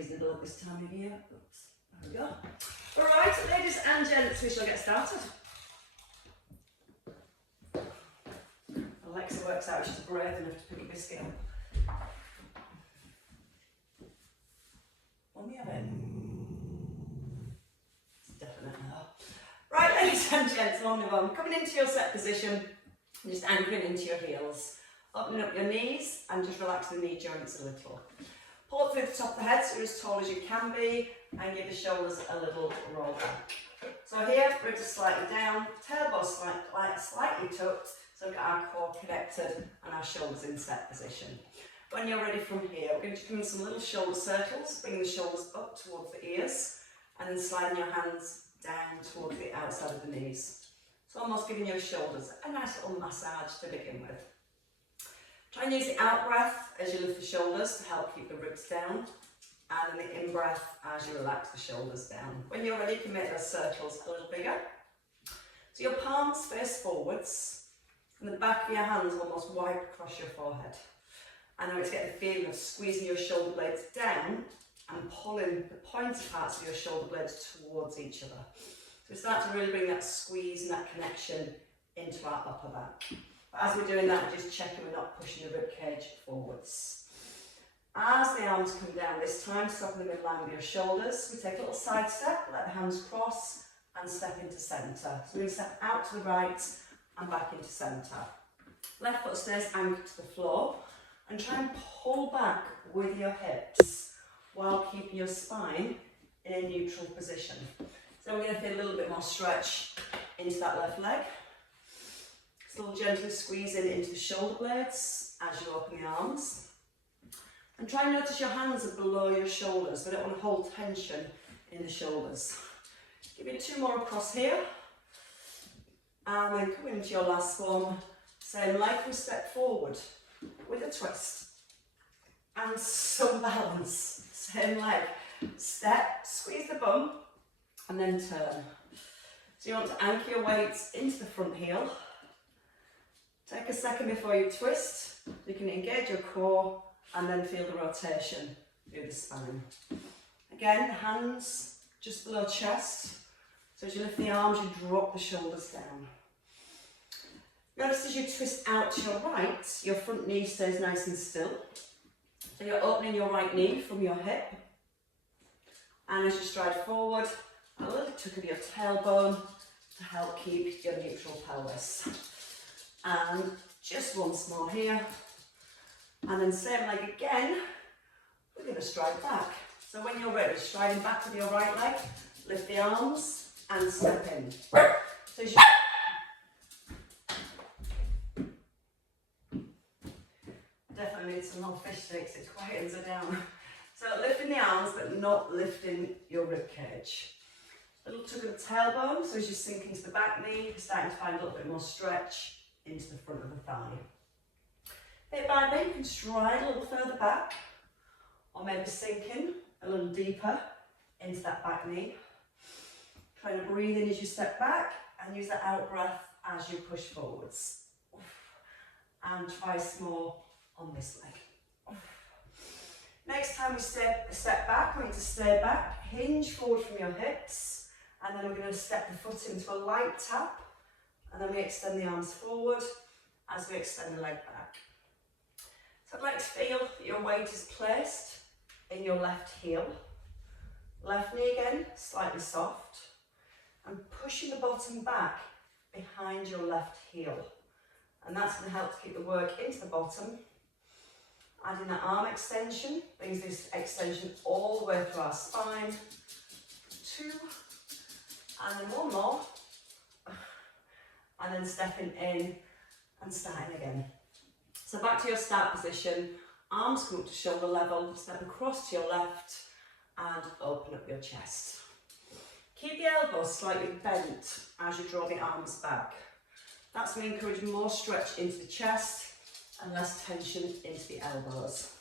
reasonable at this time of year. Oops, there we go. All right, ladies and gents, we shall get started. Alexa works out she's brave enough to pick a biscuit up. Let me have it. It's definitely no. Right, ladies and gents, on move on. Coming into your set position, just anchoring into your heels. Opening up your knees and just relax the knee joints a little. Pull up through the top of the head so you're as tall as you can be and give the shoulders a little roll back. So here, ribs are slightly down, tailbone slightly tucked, so we've got our core connected and our shoulders in set position. When you're ready from here, we're going to come in some little shoulder circles, bringing the shoulders up towards the ears and then sliding your hands down towards the outside of the knees. So almost giving your shoulders a nice little massage to begin with. Try and use the out breath as you lift the shoulders to help keep the ribs down, and then the in breath as you relax the shoulders down. When you're ready, you can make those circles a little bigger. So your palms face forwards, and the back of your hands almost wipe across your forehead. And now it's getting the feeling of squeezing your shoulder blades down and pulling the pointy parts of your shoulder blades towards each other. So we start to really bring that squeeze and that connection into our upper back. But as we're doing that, we're just checking we're not pushing the rib cage forwards. As the arms come down this time, stop in the midline with your shoulders. We take a little side step, let the hands cross and step into centre. So we're going to step out to the right and back into centre. Left foot stays anchored to the floor and try and pull back with your hips while keeping your spine in a neutral position. So we're going to feel a little bit more stretch into that left leg. So gently squeeze into the shoulder blades as you open the arms. And try and notice your hands are below your shoulders. We don't want to hold tension in the shoulders. Give it 2 more across here. And then come into your last one. Same like we step forward with a twist. And some balance. Same leg. Step, squeeze the bum, and then turn. So you want to anchor your weights into the front heel. Take a second before you twist. You can engage your core and then feel the rotation through the spine. Again, hands just below chest. So as you lift the arms, you drop the shoulders down. Notice as you twist out to your right, your front knee stays nice and still. So you're opening your right knee from your hip. And as you stride forward, a little tuck of your tailbone to help keep your neutral pelvis. And just once more here. And then same leg again, we're going to stride back. So when you're ready, striding back with your right leg, lift the arms and step in. So as you definitely need some more fish sticks, it quietens her down. So lifting the arms but not lifting your rib cage. A little tuck of the tailbone, so as you sink into the back knee, you're starting to find a little bit more stretch into the front of the thigh. Bit by bit, you can stride a little further back, or maybe sink in a little deeper into that back knee. Trying to breathe in as you step back and use that out breath as you push forwards. And twice more on this leg. Next time we step back, we're going to stay back, hinge forward from your hips, and then we're going to step the foot into a light tap, and then we extend the arms forward as we extend the leg back. So I'd like to feel that your weight is placed in your left heel. Left knee again, slightly soft, and pushing the bottom back behind your left heel. And that's going to help to keep the work into the bottom. Adding that arm extension, brings this extension all the way through our spine. 2, and then 1 more. And then stepping in and starting again. So back to your start position, arms come up to shoulder level, step across to your left and open up your chest. Keep the elbows slightly bent as you draw the arms back. That's going to encourage more stretch into the chest and less tension into the elbows.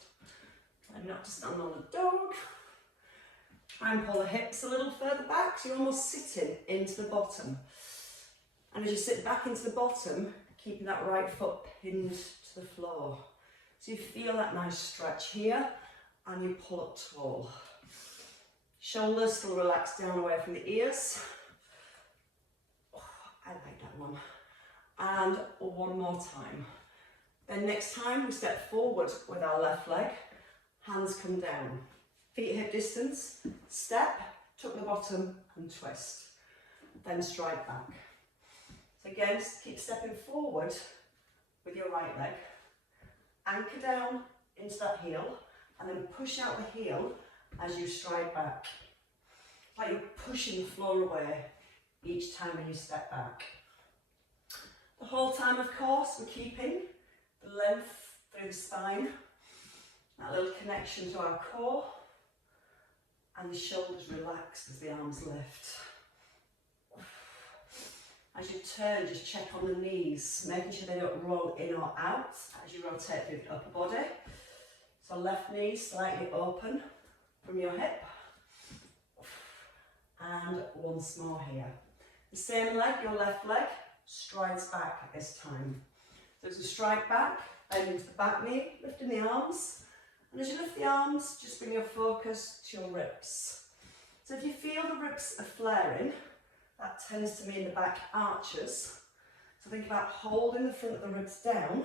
Try not to stand on the dog. Try and pull the hips a little further back so you're almost sitting into the bottom. And as you sit back into the bottom, keeping that right foot pinned to the floor. So you feel that nice stretch here and you pull up tall. Shoulders still relaxed down away from the ears. Oh, I like that one. And one more time. Then next time we step forward with our left leg, hands come down. Feet hip distance, step, tuck the bottom and twist. Then stride back. So again, keep stepping forward with your right leg. Anchor down into that heel and then push out the heel as you stride back. It's like you're pushing the floor away each time when you step back. The whole time, of course, we're keeping the length through the spine, that little connection to our core, and the shoulders relaxed as the arms lift. As you turn, just check on the knees, making sure they don't roll in or out as you rotate through the upper body. So left knee slightly open from your hip. And once more here. The same leg, your left leg, strides back this time. So as you stride back, bend into the back knee, lifting the arms. And as you lift the arms, just bring your focus to your ribs. So if you feel the ribs are flaring, that tends to mean the back arches. So think about holding the front of the ribs down.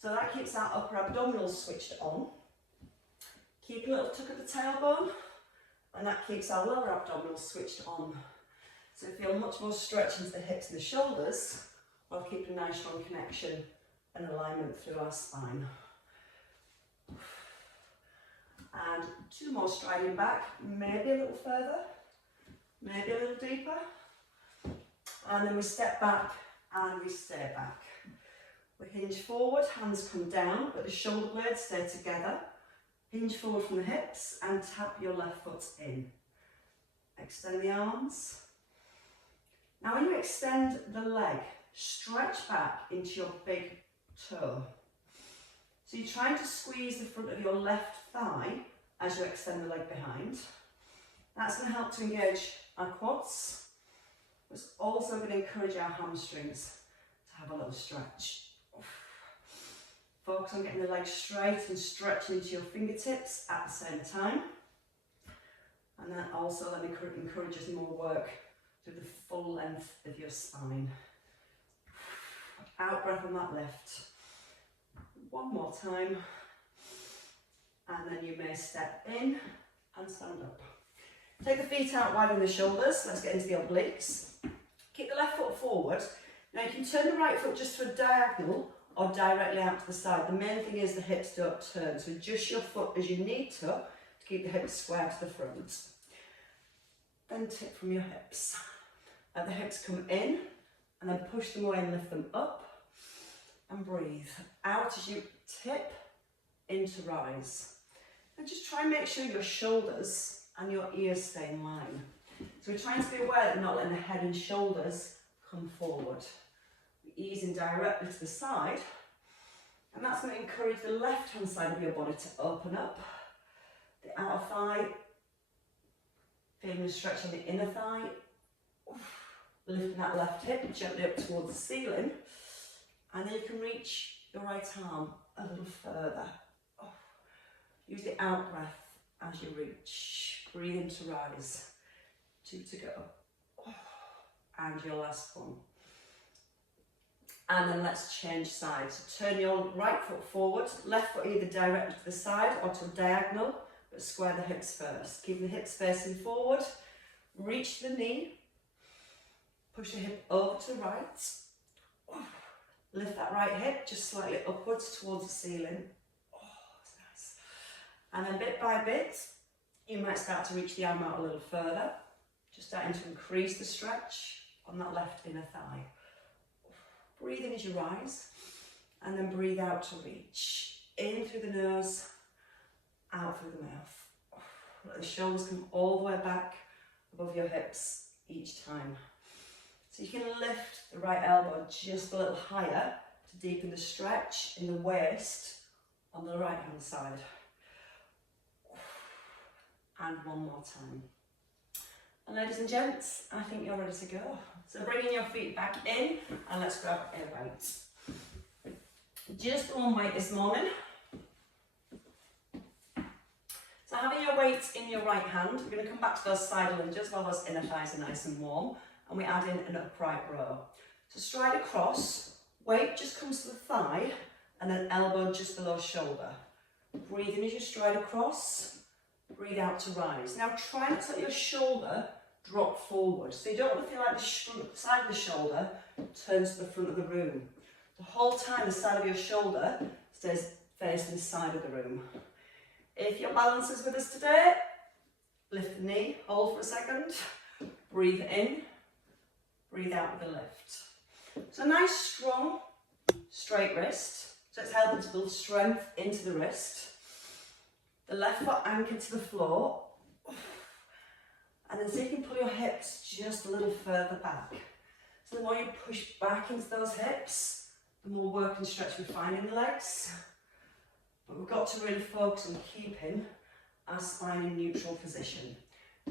So that keeps our upper abdominals switched on. Keep a little tuck at the tailbone, and that keeps our lower abdominals switched on. So feel much more stretch into the hips and the shoulders, while keeping a nice strong connection and alignment through our spine. And two more striding back, maybe a little further, maybe a little deeper. And then we step back and we stay back. We hinge forward, hands come down, but the shoulder blades stay together. Hinge forward from the hips and tap your left foot in. Extend the arms. Now when you extend the leg, stretch back into your big toe. So you're trying to squeeze the front of your left thigh as you extend the leg behind. That's going to help to engage our quads. It's also going to encourage our hamstrings to have a little stretch. Focus on getting the legs straight and stretching into your fingertips at the same time. And that also then encourages more work through the full length of your spine. Out breath on that lift. One more time. And then you may step in and stand up. Take the feet out wide on the shoulders. Let's get into the obliques. Keep the left foot forward. Now you can turn the right foot just to a diagonal or directly out to the side. The main thing is the hips don't turn. So adjust your foot as you need to keep the hips square to the front. Then tip from your hips. Let the hips come in and then push them away and lift them up. And breathe. Out as you tip into rise. And just try and make sure your shoulders and your ears stay in line. So we're trying to be aware that we're not letting the head and shoulders come forward. Easing directly to the side, and that's going to encourage the left hand side of your body to open up. The outer thigh, feeling the stretch on the inner thigh, lifting that left hip gently up towards the ceiling, and then you can reach your right arm a little further. Use the out breath as you reach. Breathe in to rise. 2 to go. And your last one. And then let's change sides. So turn your right foot forward, left foot either directly to the side or to a diagonal, but square the hips first. Keep the hips facing forward, reach the knee, push the hip over to the right, lift that right hip just slightly upwards towards the ceiling. That's nice. And then bit by bit, you might start to reach the arm out a little further, just starting to increase the stretch on that left inner thigh. Breathe in as you rise, and then breathe out to reach. In through the nose, out through the mouth. Let the shoulders come all the way back above your hips each time. So you can lift the right elbow just a little higher to deepen the stretch in the waist on the right hand side. And one more time. And ladies and gents, I think you're ready to go. So bringing your feet back in, and let's grab a weight. Just one weight this morning. So having your weight in your right hand, we're going to come back to those side lunges while those inner thighs are nice and warm, and we add in an upright row. So stride across, weight just comes to the thigh, and then elbow just below shoulder. Breathe in as you stride across, breathe out to rise. Now try not to let your shoulder drop forward, so you don't want to feel like the side of the shoulder turns to the front of the room. The whole time the side of your shoulder stays facing the side of the room. If your balance is with us today, lift the knee, hold for a second, breathe in, breathe out with a lift. So a nice strong straight wrist, so it's helping to build strength into the wrist. The left foot anchored to the floor, and then see if you can pull your hips just a little further back. So the more you push back into those hips, the more work and stretch we find in the legs. But we've got to really focus on keeping our spine in neutral position.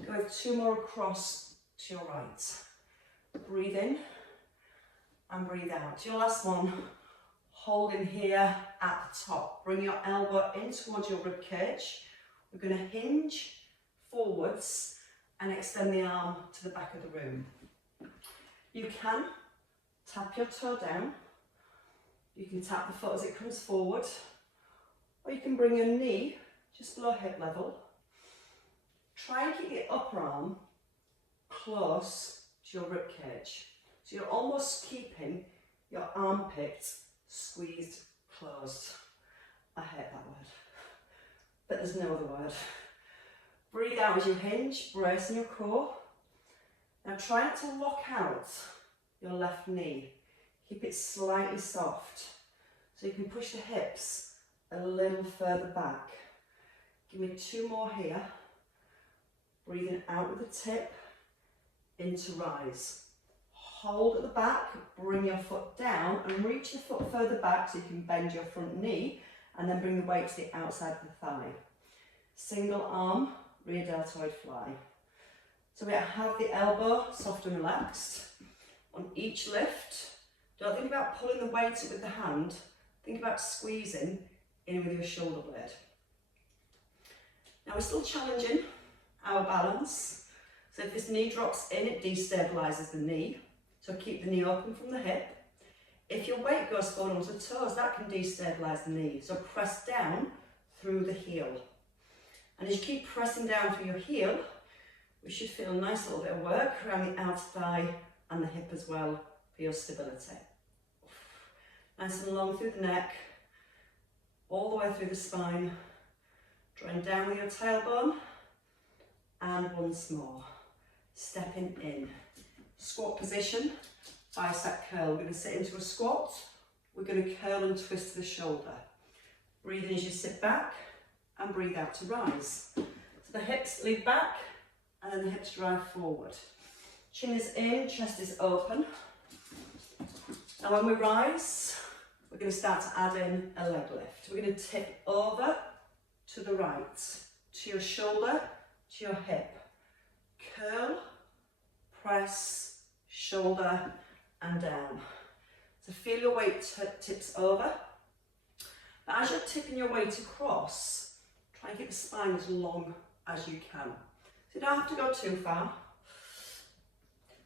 Go with 2 more across to your right. Breathe in and breathe out. Your last one, hold in here at the top. Bring your elbow in towards your rib cage. We're going to hinge forwards and extend the arm to the back of the room. You can tap your toe down. You can tap the foot as it comes forward. Or you can bring your knee just below hip level. Try and keep the upper arm close to your rib cage. So you're almost keeping your armpit squeezed closed. I hate that word, but there's no other word. Breathe out as you hinge, brace in your core. Now try not to lock out your left knee. Keep it slightly soft so you can push the hips a little further back. Give me 2 more here. Breathing out with the tip into rise. Hold at the back, bring your foot down and reach the foot further back so you can bend your front knee and then bring the weight to the outside of the thigh. Single arm, rear deltoid fly. So we have the elbow soft and relaxed. On each lift, don't think about pulling the weight up with the hand, think about squeezing in with your shoulder blade. Now we're still challenging our balance. So if this knee drops in, it destabilizes the knee. So keep the knee open from the hip. If your weight goes forward onto the toes, that can destabilize the knee. So press down through the heel. And as you keep pressing down through your heel, we should feel a nice little bit of work around the outer thigh and the hip as well for your stability. Nice and long through the neck, all the way through the spine, drawing down with your tailbone, and once more, stepping in. Squat position, bicep curl. We're going to sit into a squat, we're going to curl and twist the shoulder. Breathe in as you sit back, and breathe out to rise. So the hips lead back, and then the hips drive forward. Chin is in, chest is open. Now when we rise, we're going to start to add in a leg lift. We're going to tip over to the right, to your shoulder, to your hip. Curl, press, shoulder and down. So feel your weight tips over. But as you're tipping your weight across, try and keep the spine as long as you can. So you don't have to go too far,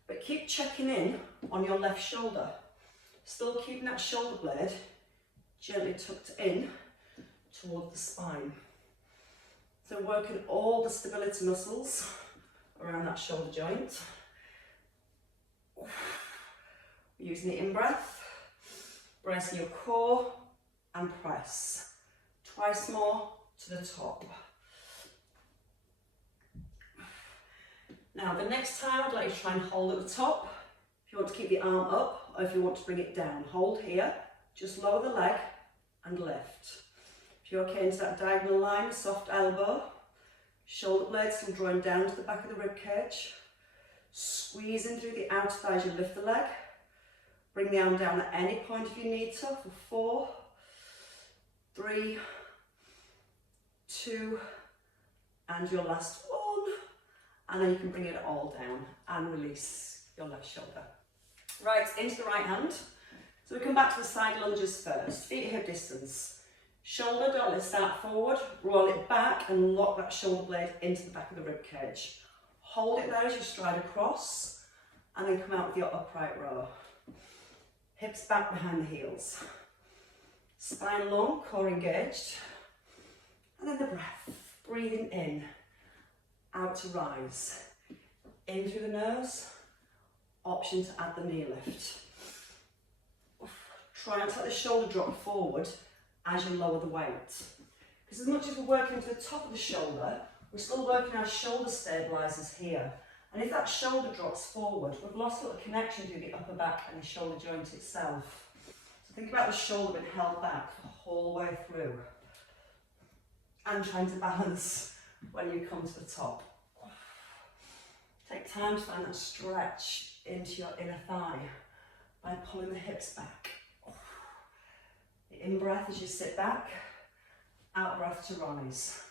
but keep checking in on your left shoulder. Still keeping that shoulder blade gently tucked in toward the spine. So working all the stability muscles around that shoulder joint. Using the in-breath, bracing your core and press. Twice more to the top. Now the next time I'd like you to try and hold at the top. If you want to keep the arm up or if you want to bring it down, hold here, just lower the leg and lift. If you're okay into that diagonal line, soft elbow, shoulder blades still drawing down to the back of the rib cage. Squeezing through the outer thigh as you lift the leg. Bring the arm down at any point if you need to for 4, 3, 2, and your last one. And then you can bring it all down and release your left shoulder. Right, into the right hand. So we come back to the side lunges first. Feet hip distance. Shoulder, don't let it start forward, roll it back and lock that shoulder blade into the back of the rib cage. Hold it there as you stride across and then come out with your upright row. Hips back behind the heels. Spine long, core engaged. And then the breath, breathing in, out to rise. In through the nose, option to add the knee lift. Try not to let the shoulder drop forward as you lower the weight. Because as much as we're working to the top of the shoulder, we're still working our shoulder stabilisers here. And if that shoulder drops forward, we've lost a little connection to the upper back and the shoulder joint itself. So think about the shoulder being held back the whole way through. And trying to balance when you come to the top. Take time to find that stretch into your inner thigh by pulling the hips back. The in-breath as you sit back, out-breath to rise.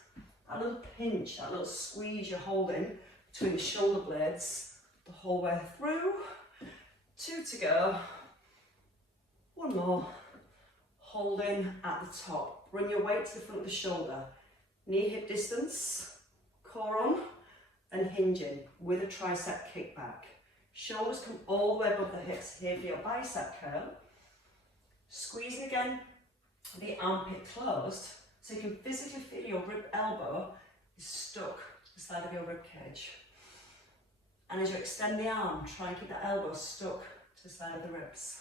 That little pinch, that little squeeze you're holding between the shoulder blades the whole way through. 2 to go. 1 more. Holding at the top. Bring your weight to the front of the shoulder. Knee hip distance, core on, and hinging with a tricep kickback. Shoulders come all the way above the hips here for your bicep curl. Squeezing again, the armpit closed, so you can physically feel your rib elbow is stuck to the side of your rib cage. And as you extend the arm, try and keep that elbow stuck to the side of the ribs.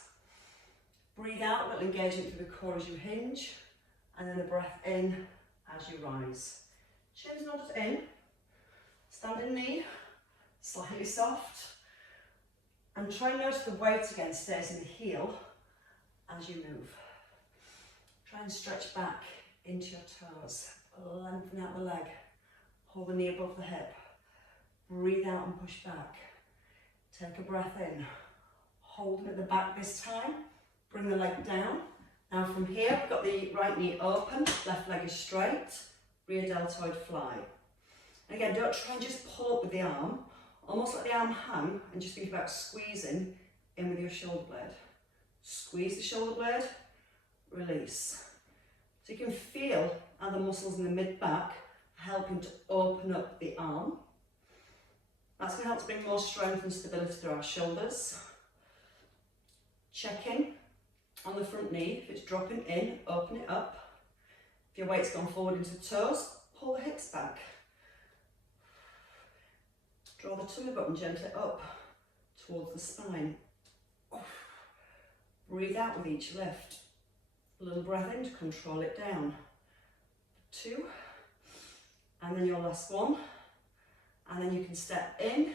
Breathe out, little engagement through the core as you hinge, and then the breath in as you rise. Chin's nodded in, standing knee, slightly soft, and try and notice the weight again stays in the heel as you move. Try and stretch back into your toes, lengthen out the leg, hold the knee above the hip, breathe out and push back. Take a breath in, hold it at the back this time, bring the leg down. Now from here, we've got the right knee open, left leg is straight, rear deltoid fly. And again, don't try and just pull up with the arm, almost let the arm hang and just think about squeezing in with your shoulder blade. Squeeze the shoulder blade, release. So you can feel how the muscles in the mid-back are helping to open up the arm. That's going to help to bring more strength and stability through our shoulders. Check in on the front knee. If it's dropping in, open it up. If your weight's gone forward into the toes, pull the hips back. Draw the tummy button gently up towards the spine. Breathe out with each lift. A little breath in to control it down. 2, and then your last one. And then you can step in,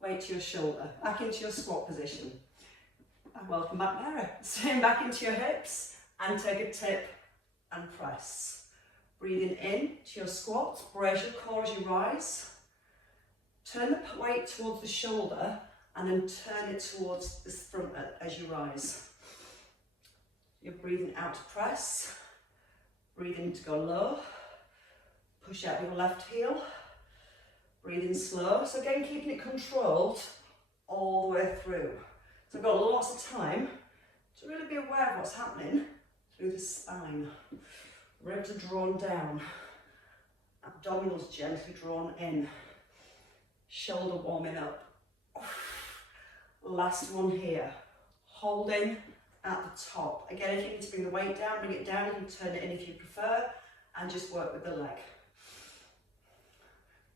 weight to your shoulder, back into your squat position. And welcome back, Mary. Staying back into your hips and take a tip and press. Breathing in to your squat, brace your core as you rise. Turn the weight towards the shoulder and then turn it towards the front as you rise. You're breathing out to press, breathe in to go low, push out your left heel, breathe in slow. So again, keeping it controlled all the way through. So I've got lots of time to really be aware of what's happening through the spine. Ribs are drawn down, abdominals gently drawn in, shoulder warming up. Last one here, holding at the top. Again, if you need to bring the weight down, bring it down. You can turn it in if you prefer, and just work with the leg.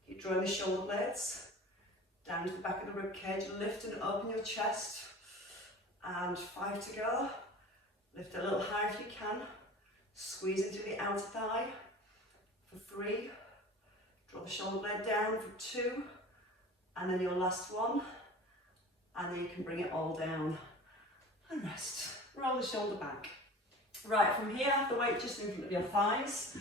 Keep drawing the shoulder blades down to the back of the rib cage. Lift and open your chest. And 5 to go. Lift it a little higher if you can. Squeeze into the outer thigh. For 3. Draw the shoulder blade down for 2. And then your last one. And then you can bring it all down. And rest. Roll the shoulder back. Right, from here, have the weight just in front of your thighs.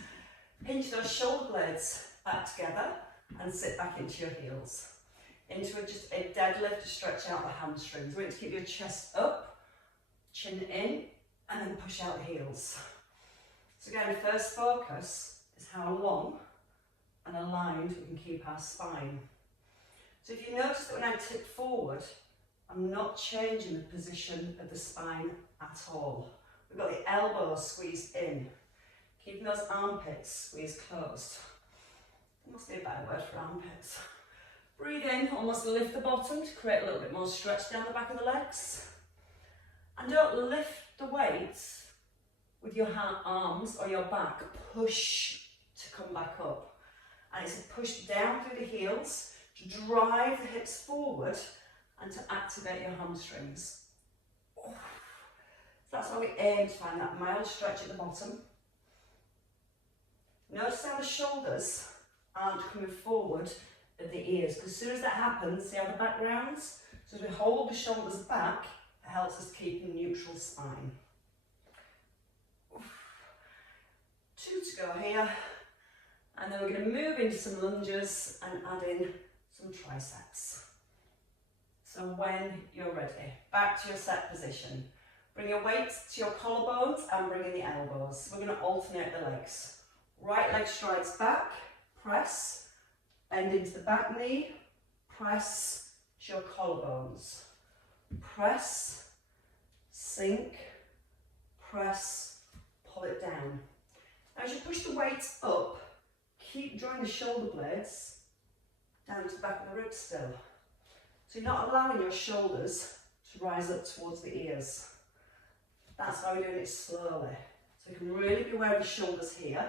Hinge those shoulder blades back together and sit back into your heels. Into just a deadlift to stretch out the hamstrings. We want to keep your chest up, chin in, and then push out the heels. So again, first focus is how long and aligned we can keep our spine. So if you notice that when I tip forward, I'm not changing the position of the spine at all. We've got the elbows squeezed in. Keeping those armpits squeezed closed. There must be a better word for armpits. Breathe in, almost lift the bottom to create a little bit more stretch down the back of the legs. And don't lift the weights with your arms or your back. Push to come back up. And it's a push down through the heels to drive the hips forward and to activate your hamstrings. So that's why we aim to find that mild stretch at the bottom. Notice how the shoulders aren't coming forward at the ears, because as soon as that happens, see how the back rounds? So as we hold the shoulders back, it helps us keep a neutral spine. 2 to go here. And then we're going to move into some lunges and add in some triceps. So when you're ready, back to your set position. Bring your weight to your collarbones and bring in the elbows. We're going to alternate the legs. Right leg strides back, press, bend into the back knee, press to your collarbones. Press, sink, press, pull it down. Now as you push the weight up, keep drawing the shoulder blades down to the back of the ribs still. So you're not allowing your shoulders to rise up towards the ears. That's why we're doing it slowly. So you can really be aware of your shoulders here.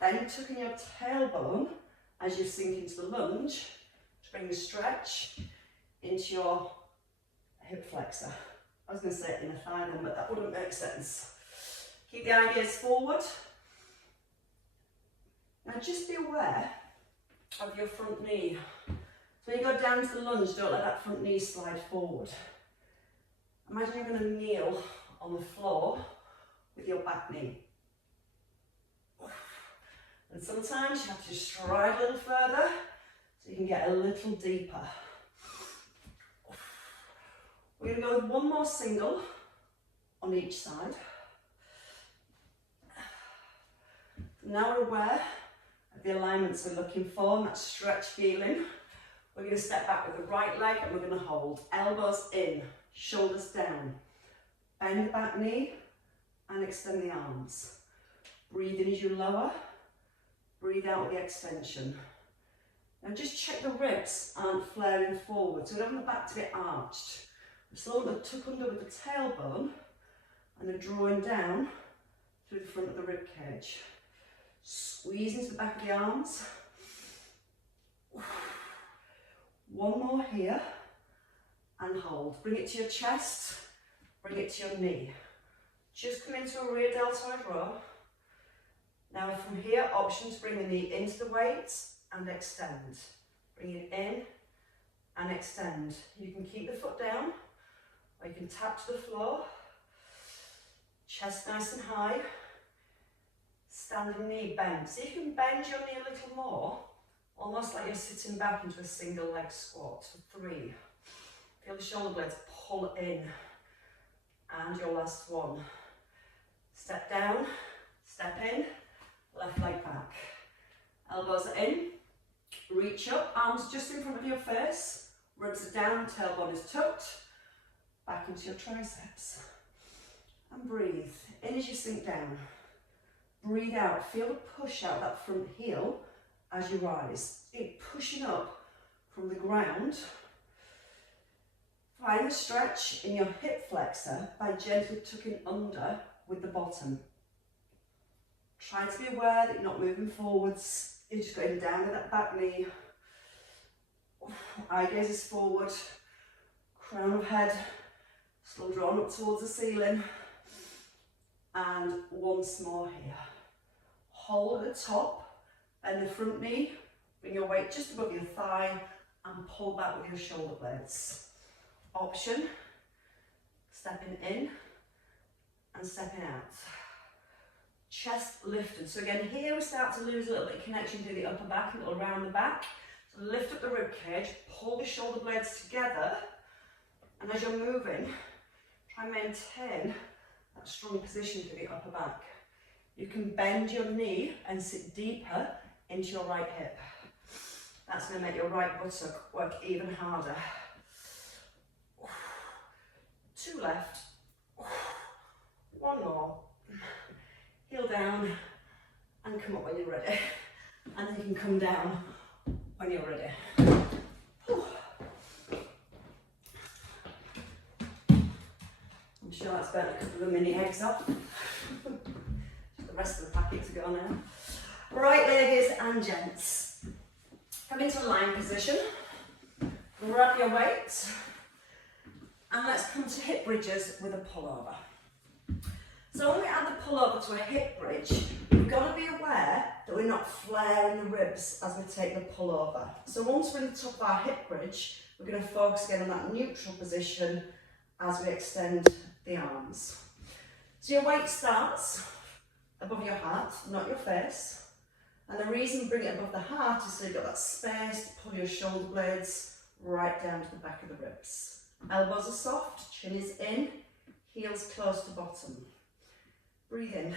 Then tucking your tailbone as you sink into the lunge to bring the stretch into your hip flexor. I was going to say it in the thigh then, but that wouldn't make sense. Keep the eye gaze forward. Now just be aware of your front knee. So when you go down to the lunge, don't let that front knee slide forward. Imagine you're going to kneel on the floor with your back knee. And sometimes you have to stride a little further so you can get a little deeper. We're going to go with one more single on each side. Now we're aware of the alignments we're looking for and that stretch feeling. We're going to step back with the right leg and we're going to hold. Elbows in, shoulders down. Bend the back knee and extend the arms. Breathe in as you lower. Breathe out with the extension. Now just check the ribs aren't flaring forward. So we don't want the back to get arched. We still want to tuck under with the tailbone and then drawing down through the front of the rib cage. Squeeze into the back of the arms. One more here and hold. Bring it to your chest, bring it to your knee. Just come into a rear deltoid row. Now from here, option to bring the knee into the weight and extend. Bring it in and extend. You can keep the foot down or you can tap to the floor. Chest nice and high. Standing knee bend. See if you can bend your knee a little more, almost like you're sitting back into a single leg squat. For 3. Feel the shoulder blades pull in. And your last one. Step down, step in, left leg back. Elbows are in, reach up, arms just in front of your face, ribs are down, tailbone is tucked, back into your triceps. And breathe, in as you sink down. Breathe out, feel the push out that front heel as you rise. Keep pushing up from the ground. Find the stretch in your hip flexor by gently tucking under with the bottom. Try to be aware that you're not moving forwards, you're just going down with that back knee. Eye gaze is forward, crown of head still drawn up towards the ceiling. And once more here. Hold at the top, bend the front knee, bring your weight just above your thigh and pull back with your shoulder blades. Option, stepping in and stepping out. Chest lifted. So again, here we start to lose a little bit of connection to the upper back, a little round the back. So lift up the rib cage, pull the shoulder blades together, and as you're moving, try and maintain that strong position to the upper back. You can bend your knee and sit deeper into your right hip. That's going to make your right buttock work even harder. 2 left. 1 more. Heel down and come up when you're ready. And then you can come down when you're ready. Whew. I'm sure that's burnt a couple of mini eggs off. The rest of the packet to go now. Right, ladies and gents, come into a lying position, grab your weight, and let's come to hip bridges with a pullover. So when we add the pullover to a hip bridge, we've got to be aware that we're not flaring the ribs as we take the pullover. So once we're in the top of our hip bridge, we're going to focus again on that neutral position as we extend the arms. So your weight starts above your heart, not your face. And the reason bring it above the heart is so you've got that space to pull your shoulder blades right down to the back of the ribs. Elbows are soft, chin is in, heels close to bottom. Breathe in.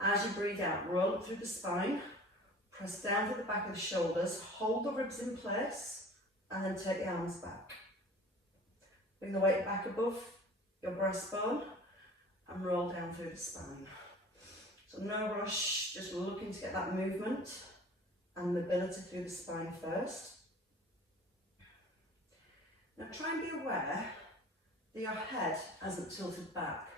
As you breathe out, roll up through the spine, press down to the back of the shoulders, hold the ribs in place, and then take the arms back. Bring the weight back above your breastbone and roll down through the spine. So no rush, just looking to get that movement and mobility through the spine first. Now try and be aware that your head hasn't tilted back.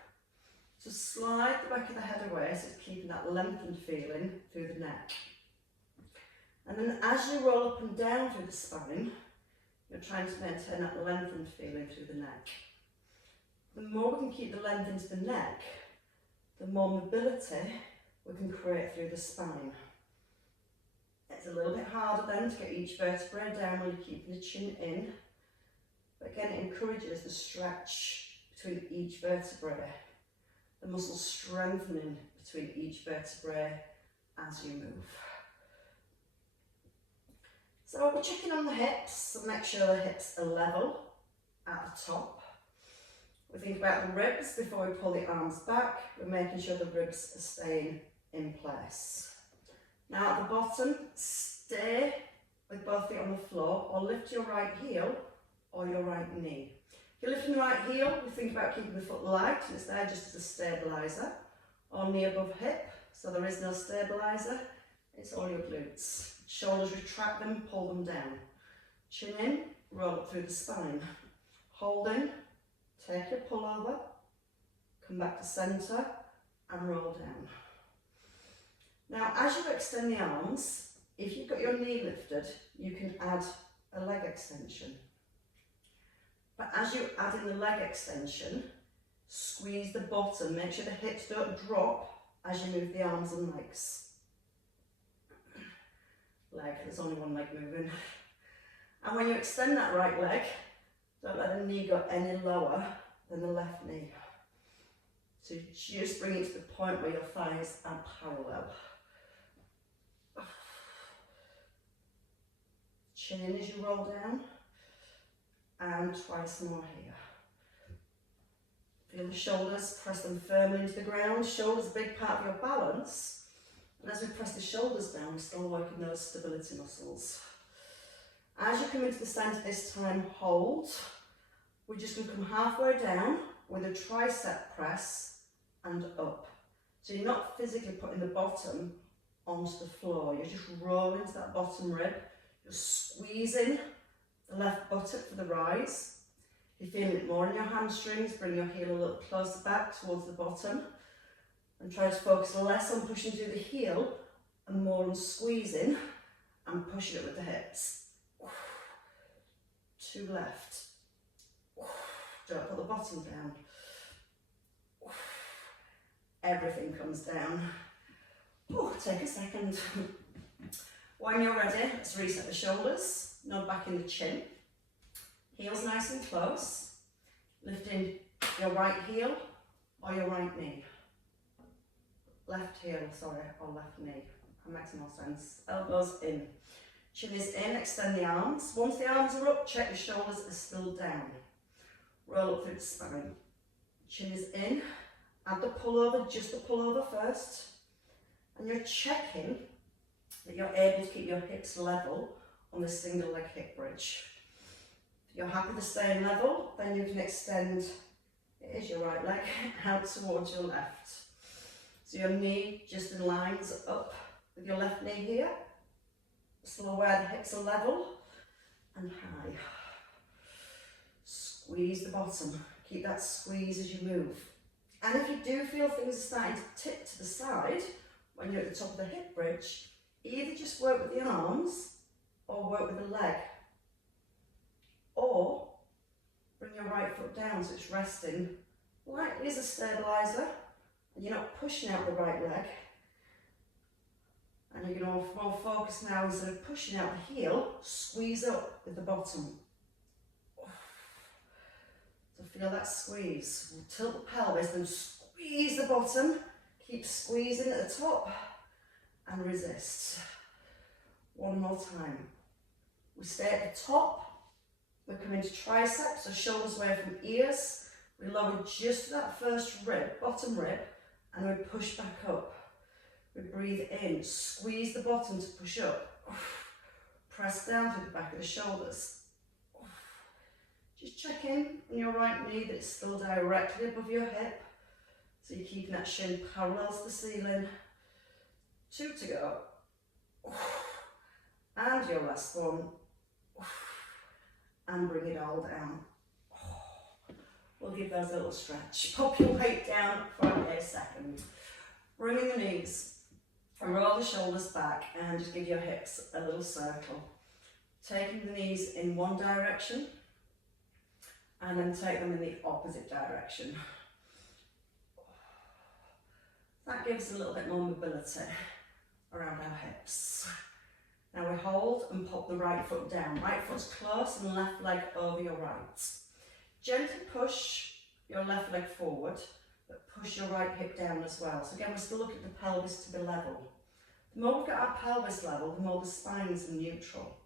So slide the back of the head away so it's keeping that lengthened feeling through the neck. And then as you roll up and down through the spine, you're trying to maintain that lengthened feeling through the neck. The more we can keep the length into the neck, the more mobility we can create through the spine. It's a little bit harder then to get each vertebrae down when you're keeping the chin in. But again, it encourages the stretch between each vertebrae, the muscle strengthening between each vertebrae as you move. So we're checking on the hips, so make sure the hips are level at the top. We think about the ribs before we pull the arms back. We're making sure the ribs are staying in place. Now at the bottom, stay with both feet on the floor or lift your right heel or your right knee. If you're lifting the right heel, we think about keeping the foot light and it's there just as a stabiliser, or knee above hip, so there is no stabiliser, it's all your glutes. Shoulders, retract them, pull them down. Chin in, roll up through the spine. Hold in, take your pullover, come back to centre and roll down. Now as you extend the arms, if you've got your knee lifted, you can add a leg extension. But as you add in the leg extension, squeeze the bottom, make sure the hips don't drop as you move the arms and legs. Leg, there's only one leg moving. And when you extend that right leg, don't let the knee go any lower than the left knee. So just bring it to the point where your thighs are parallel. Chin in as you roll down, and twice more here. Feel the shoulders, press them firmly into the ground. Shoulders are a big part of your balance. And as we press the shoulders down, we're still working those stability muscles. As you come into the centre this time, hold. We're just going to come halfway down with a tricep press and up. So you're not physically putting the bottom onto the floor, you're just rolling to that bottom rib. You're squeezing the left buttock for the rise. If you're feeling it more in your hamstrings, bring your heel a little closer back towards the bottom. And try to focus less on pushing through the heel and more on squeezing and pushing it with the hips. 2 left. Don't put the bottom down. Everything comes down. Take a second. When you're ready, let's reset the shoulders, nod back in the chin. Heels nice and close. Lifting your right heel or your right knee. Left heel, sorry, or left knee. That makes more sense. Elbows in. Chin is in, extend the arms. Once the arms are up, check the shoulders are still down. Roll up through the spine. Chin is in. Add the pullover, just the pullover first. And you're checking that you're able to keep your hips level on the single leg hip bridge. If you're happy to stay in level, then you can extend, it is your right leg, out towards your left. So your knee just lines up with your left knee here. So where the hips are level and high. Squeeze the bottom. Keep that squeeze as you move. And if you do feel things are starting to tip to the side when you're at the top of the hip bridge, either just work with the arms or work with the leg. Or bring your right foot down so it's resting lightly as a stabiliser and you're not pushing out the right leg. And you're going to more focus now, instead of pushing out the heel, squeeze up with the bottom. So feel that squeeze. We'll tilt the pelvis, then squeeze the bottom. Keep squeezing at the top and resist. One more time. We stay at the top. We come into triceps, so shoulders away from ears. We lower just to that first rib, bottom rib, and we push back up. We breathe in, squeeze the bottom to push up. Press down to the back of the shoulders. Just check in on your right knee that it's still directly above your hip. So you're keeping that shin parallel to the ceiling. 2 to go. And your last one. And bring it all down. We'll give those a little stretch. Pop your weight down for a second. Bringing the knees and roll the shoulders back and just give your hips a little circle. Taking the knees in one direction and then take them in the opposite direction. That gives a little bit more mobility around our hips. Now we hold and pop the right foot down. Right foot's close and left leg over your right. Gently push your left leg forward, but push your right hip down as well. So again, we're still looking at the pelvis to be level. The more we've got our pelvis level, the more the spine is in neutral.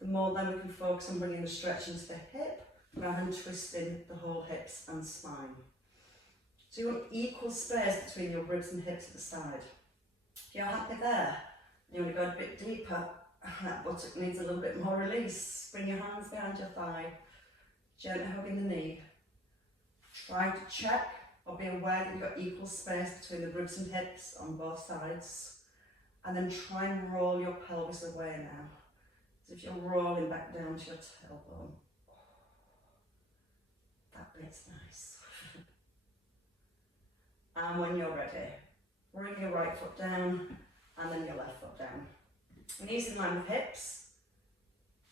The more then we can focus on bringing the stretch into the hip, rather than twisting the whole hips and spine. So you want equal space between your ribs and hips at the side. If you're happy there, you want to go a bit deeper, that buttock needs a little bit more release. Bring your hands behind your thigh, gently hugging the knee. Try to check or be aware that you've got equal space between the ribs and hips on both sides. And then try and roll your pelvis away now. As if you're rolling back down to your tailbone. That bit's nice. And when you're ready, bring your right foot down and then your left foot down. Knees in line with hips,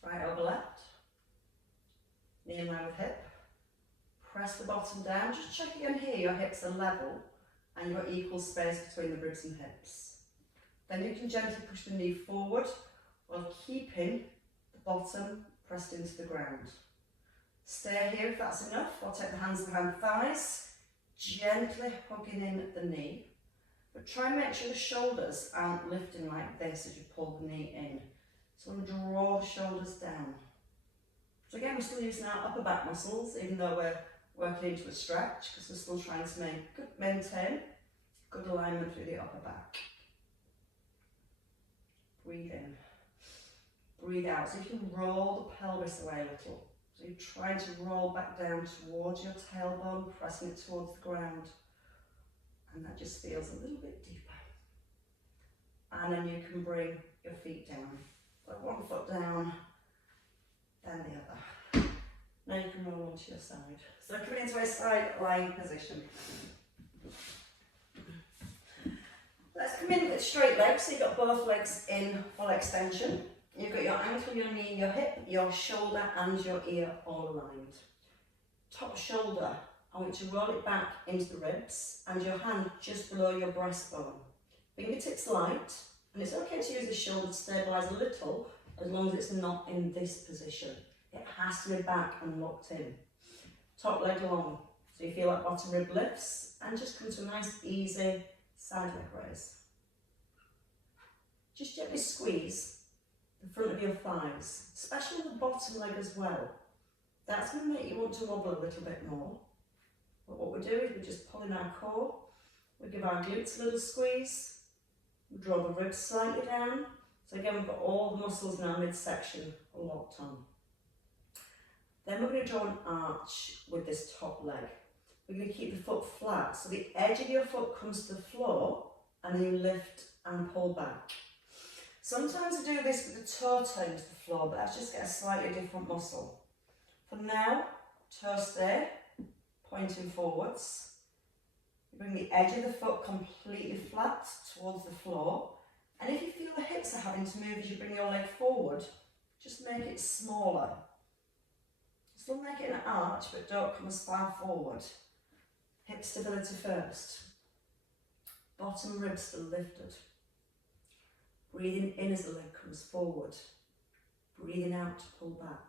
right over left, knee in line with hip. Press the bottom down, just check again here, your hips are level and you've got equal space between the ribs and hips. Then you can gently push the knee forward while keeping the bottom pressed into the ground. Stay here if that's enough, or take the hands behind the thighs, gently hugging in the knee. But try and make sure the shoulders aren't lifting like this as you pull the knee in. So we'll draw the shoulders down. So again, we're still using our upper back muscles, even though we're working into a stretch, because we're still trying to maintain good alignment through the upper back. Breathe in, breathe out. So you can roll the pelvis away a little. So you're trying to roll back down towards your tailbone, pressing it towards the ground. And that just feels a little bit deeper. And then you can bring your feet down. So one foot down, then the other. Now you can roll onto your side. So coming into a side lying position. Let's come in with straight legs, so you've got both legs in full extension. You've got your ankle, your knee, your hip, your shoulder and your ear all aligned. Top shoulder, I want you to roll it back into the ribs and your hand just below your breastbone. Fingertips light, and it's okay to use the shoulder to stabilise a little as long as it's not in this position. It has to be back and locked in. Top leg long, so you feel that bottom rib lifts and just come to a nice easy side leg raise. Just gently squeeze the front of your thighs, especially the bottom leg as well. That's going to make you want to wobble a little bit more. But what we do is we just pull in our core, we give our glutes a little squeeze, we draw the ribs slightly down. So again, we've got all the muscles in our midsection locked on. Then we're going to draw an arch with this top leg. we're going to keep the foot flat. So the edge of your foot comes to the floor and then you lift and pull back. Sometimes I do this with the toe turning to the floor, but that's just get a slightly different muscle. For now, toe stay, pointing forwards. You bring the edge of the foot completely flat towards the floor. And if you feel the hips are having to move as you bring your leg forward, just make it smaller. Still make it an arch, but don't come as far forward. Hip stability first. Bottom ribs still lifted. Breathing in as the leg comes forward. Breathing out to pull back.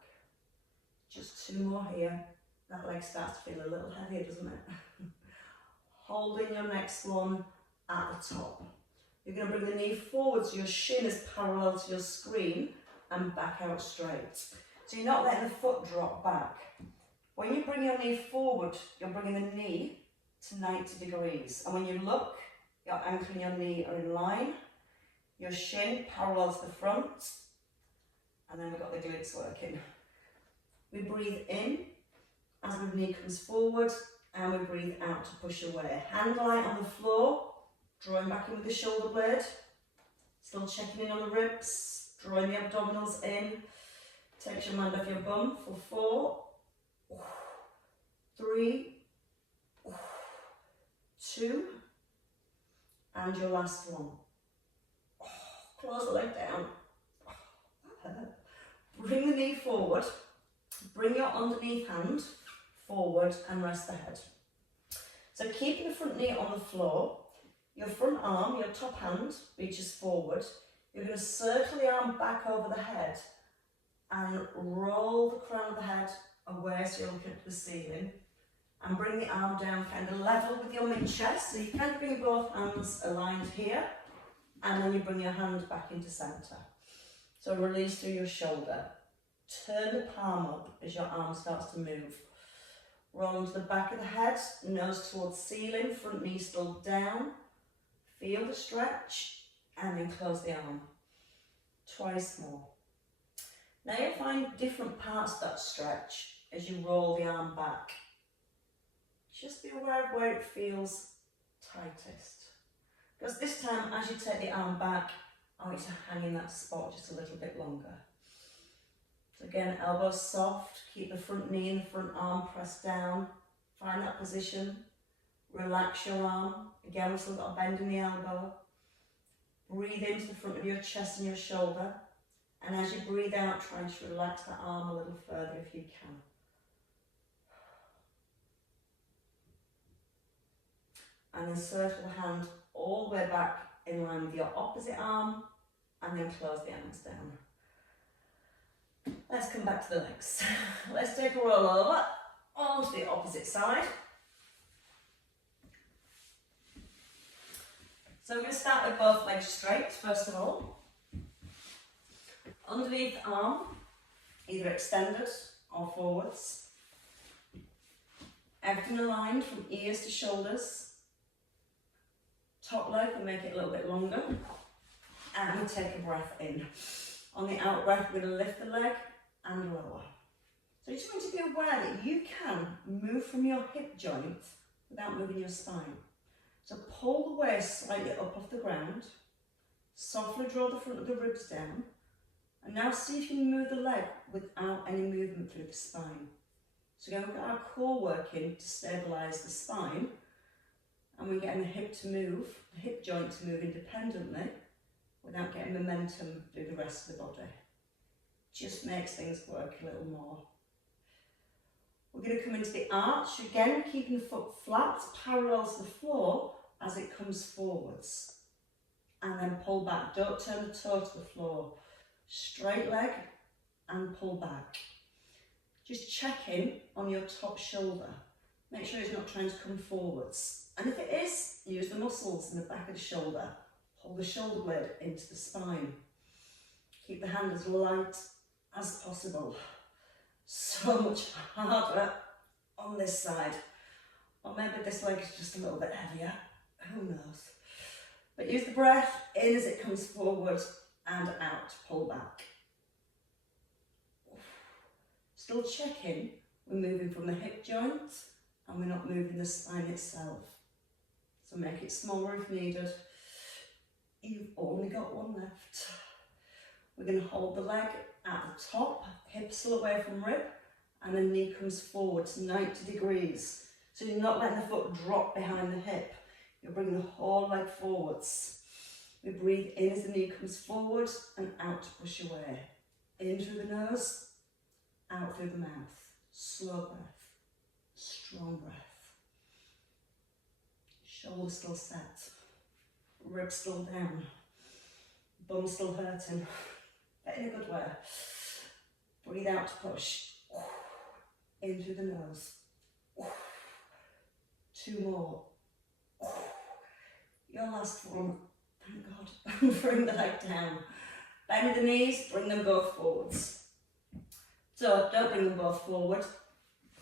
Just 2 more here. That leg starts to feel a little heavier, doesn't it? Holding your next one at the top. You're going to bring the knee forward so your shin is parallel to your screen and back out straight. So you're not letting the foot drop back. When you bring your knee forward, you're bringing the knee to 90 degrees. And when you look, your ankle and your knee are in line. Your shin parallel to the front. And then we've got the glutes working. We breathe in as the knee comes forward and we breathe out to push away. Hand light on the floor, drawing back in with the shoulder blade. Still checking in on the ribs, drawing the abdominals in. Take your hand off your bum for 4, 3, 2, and your last one. Close the leg down. Bring the knee forward. Bring your underneath hand forward and rest the head. So keeping the front knee on the floor, your front arm, your top hand reaches forward. You're going to circle the arm back over the head and roll the crown of the head away so you're looking at the ceiling. And bring the arm down kind of level with your mid-chest. So you can bring both hands aligned here. And then you bring your hand back into centre. So release through your shoulder. Turn the palm up as your arm starts to move. Roll onto the back of the head, nose towards ceiling, front knee still down. Feel the stretch and then close the arm. Twice more. Now you'll find different parts of that stretch as you roll the arm back. Just be aware of where it feels tightest. Because this time, as you take the arm back, I want you to hang in that spot just a little bit longer. So again, elbows soft, keep the front knee and the front arm pressed down. Find that position. Relax your arm. Again, we've still got a bend in the elbow. Breathe into the front of your chest and your shoulder. And as you breathe out, try to relax the arm a little further if you can. And then circle the hand all the way back in line with your opposite arm and then close the arms down. Let's come back to the legs. Let's take a roll over onto the opposite side. So we're going to start with both legs straight first of all. Underneath arm, either extended or forwards. Everything aligned from ears to shoulders. Top leg, we make it a little bit longer. And we take a breath in. On the out breath, we're going to lift the leg and lower. So you just want to be aware that you can move from your hip joint without moving your spine. So pull the waist slightly up off the ground. Softly draw the front of the ribs down. And now see if you can move the leg without any movement through the spine. So again, we've got our core working to stabilise the spine. And we're getting the hip to move, the hip joint to move independently without getting momentum through the rest of the body. Just makes things work a little more. We're going to come into the arch. Again, keeping the foot flat, parallel to the floor as it comes forwards. And then pull back. Don't turn the toe to the floor. Straight leg and pull back. Just check in on your top shoulder. Make sure it's not trying to come forwards. And if it is, use the muscles in the back of the shoulder. Hold the shoulder blade into the spine. Keep the hand as light as possible. So much harder on this side. Or maybe this leg is just a little bit heavier. Who knows? But use the breath in as it comes forward and out. Pull back. Still checking. We're moving from the hip joint and we're not moving the spine itself. So make it smaller if needed. You've only got one left. We're going to hold the leg at the top, hip still away from rib, and the knee comes forward to 90 degrees. So you're not letting the foot drop behind the hip. You're bringing the whole leg forwards. We breathe in as the knee comes forward and out to push away. In through the nose, out through the mouth. Slow breath, strong breath. Shoulders still set, ribs still down, bum still hurting, but in a good way. Breathe out to push. In through the nose. 2 more. Your last one. Thank God. Bring the leg down. Bend the knees, bring them both forwards. So don't bring them both forward.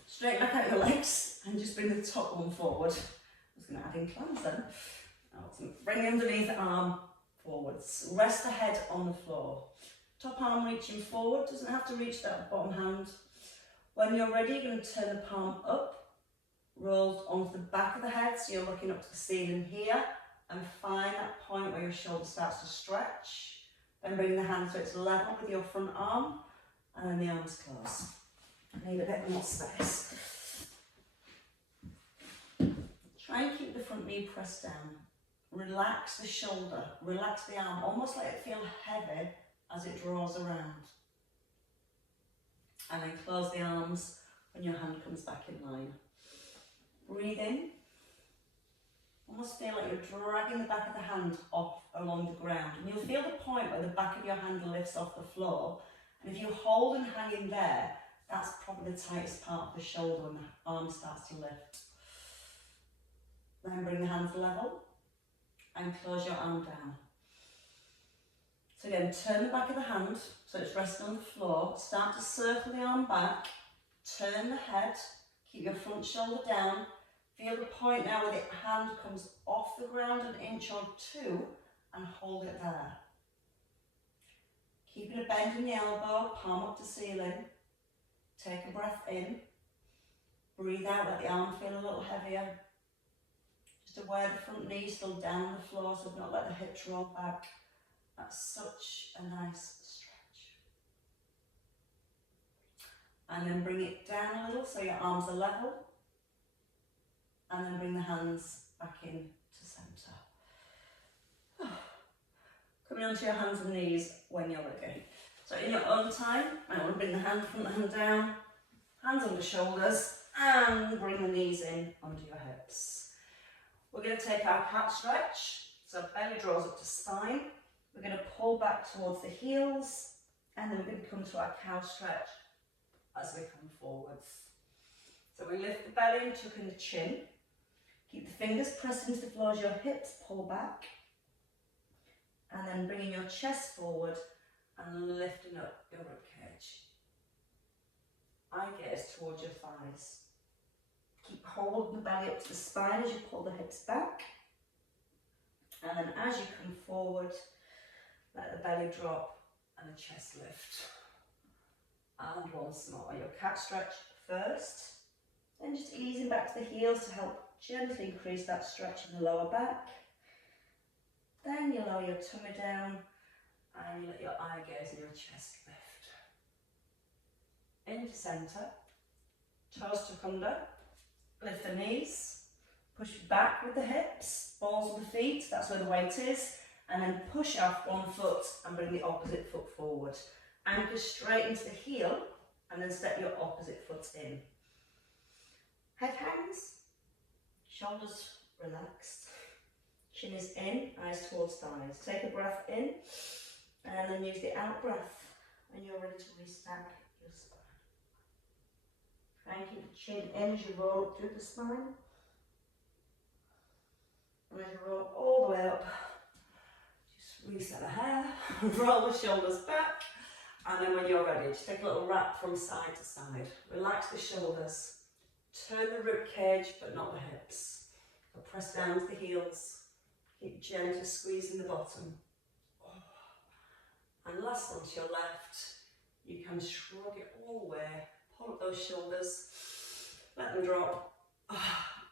Straight back out your legs and just bring the top one forward. I was going to add inclines then. Bring the underneath arm forwards. Rest the head on the floor. Top arm reaching forward, doesn't have to reach that bottom hand. When you're ready, you're going to turn the palm up, rolled onto the back of the head, so you're looking up to the ceiling here, and find that point where your shoulder starts to stretch. Then bring the hand so it's level with your front arm, and then the arms close. Need a bit more space. Try and keep the front knee pressed down. Relax the shoulder, relax the arm, almost let it feel heavy as it draws around. And then close the arms when your hand comes back in line. Breathe in. Almost feel like you're dragging the back of the hand off along the ground. And you'll feel the point where the back of your hand lifts off the floor. And if you hold and hang in there, that's probably the tightest part of the shoulder when the arm starts to lift. Then bring the hands level and close your arm down. So again, turn the back of the hand so it's resting on the floor. Start to circle the arm back, turn the head, keep your front shoulder down. Feel the point now where the hand comes off the ground an inch or 2 and hold it there. Keeping a bend in the elbow, palm up to ceiling. Take a breath in. Breathe out, let the arm feel a little heavier. Just aware the front knee is still down on the floor, so do not let the hips roll back. That's such a nice stretch. And then bring it down a little so your arms are level. And then bring the hands back in to centre. Coming onto your hands and knees when you're ready. So in your own time, I want to bring the hand from the hand down, hands on the shoulders, and bring the knees in under your hips. We're going to take our cat stretch. So belly draws up to spine. We're going to pull back towards the heels, and then we're going to come to our cow stretch as we come forwards. So we lift the belly and tuck in the chin. Keep the fingers pressed into the floor as your hips pull back. And then bringing your chest forward and lifting up your ribcage. Eye gaze towards your thighs. Keep holding the belly up to the spine as you pull the hips back. And then as you come forward, let the belly drop and the chest lift. And once more, your cat stretch first. Then just easing back to the heels to help gently increase that stretch in the lower back. Then you lower your tummy down and you let your eye gaze and your chest lift. Into centre, toes tuck under, lift the knees, push back with the hips, balls of the feet, that's where the weight is, and then push off one foot and bring the opposite foot forward. Anchor straight into the heel and then step your opposite foot in. Head hangs, shoulders relaxed. Chin is in, eyes towards thighs. Take a breath in, and then use the out breath when you're ready to restack your spine. Try and keep the chin in as you roll up through the spine. And as you roll all the way up, just reset the hair, roll the shoulders back, and then when you're ready, just take a little wrap from side to side. Relax the shoulders, turn the rib cage but not the hips. So press down to the heels. Keep gently squeezing the bottom. And last one to your left, you can shrug it all the way, pull up those shoulders, let them drop,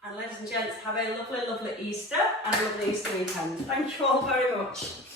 And ladies and gents, have a lovely, lovely Easter and a lovely Easter weekend. Thank you all very much.